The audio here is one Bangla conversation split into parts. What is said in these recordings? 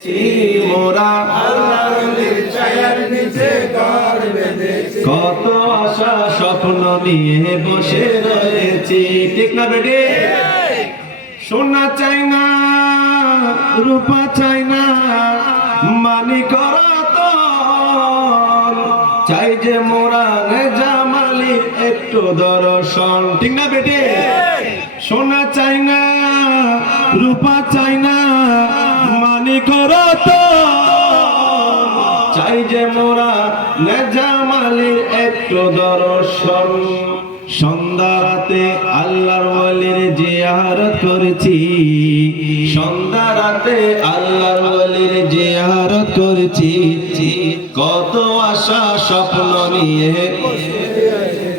মোরা কত আশা স্বপ্ন নিয়ে বসে রয়েছি, ঠিক না বেটে? সোনা চাই না, রূপা চাই না, মানি করা তো চাই যে মোরা জামালি একটু দর্শন, ঠিক না বেটে? সোনা চাই না, রূপা চাই না, মানি করা তো চাই যে মোরা জামালির একটু দর্শন। সন্ধ্যা রাতে আল্লাহর ওয়ালির জিয়ারত করেছি, সন্ধ্যা রাতে আল্লাহর ওয়ালির জিয়ারত করেছি। কত আশা স্বপ্ন নিয়ে,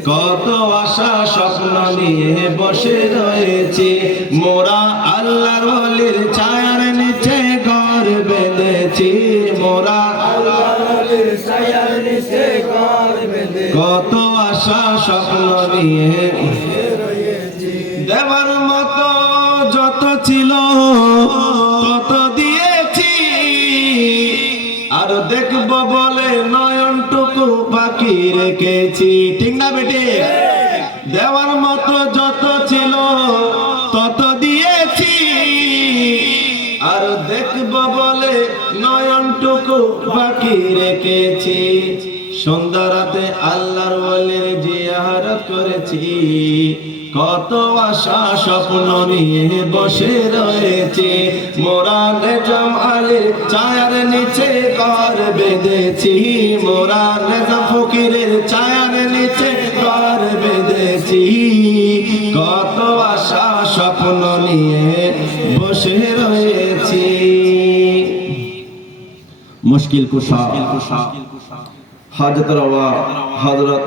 কত আশা স্বপ্ন নিয়ে বসে রয়েছি। মোরা আল্লাহর ওয়ালির ছায়ার নিচে ঘর বেঁধেছি, মোরা আল্লাহর ওয়ালির ছায়ার নিচে ঘর বেঁধেছি। কত আশা স্বপ্ন নিয়ে দেবার মতো যত ছিল তত দিয়েছি, আর দেখব বলে নয়নটুকু বাকি রেখেছি, ঠিক না বেটে? দেওয়ার মতো যত ছিল তত দিয়েছি, আর দেখব বলে নয়নটুকু বাকি রেখেছি। সন্ধ্যা রাতে আল্লাহর ওয়ালির জিয়ারত করেছি, কত আশা স্বপ্ন নিয়ে বসে রয়েছে। মোরা নেজাম আলীর ছায়ার নিচে ঘর বেঁধেছি, মোরা নেজাম ফকিরের ছায়ার নিচে ঘর বেঁধেছি। কত আশা স্বপ্ন নিয়ে বসে রয়েছি। মুশকিল কুশা হযরত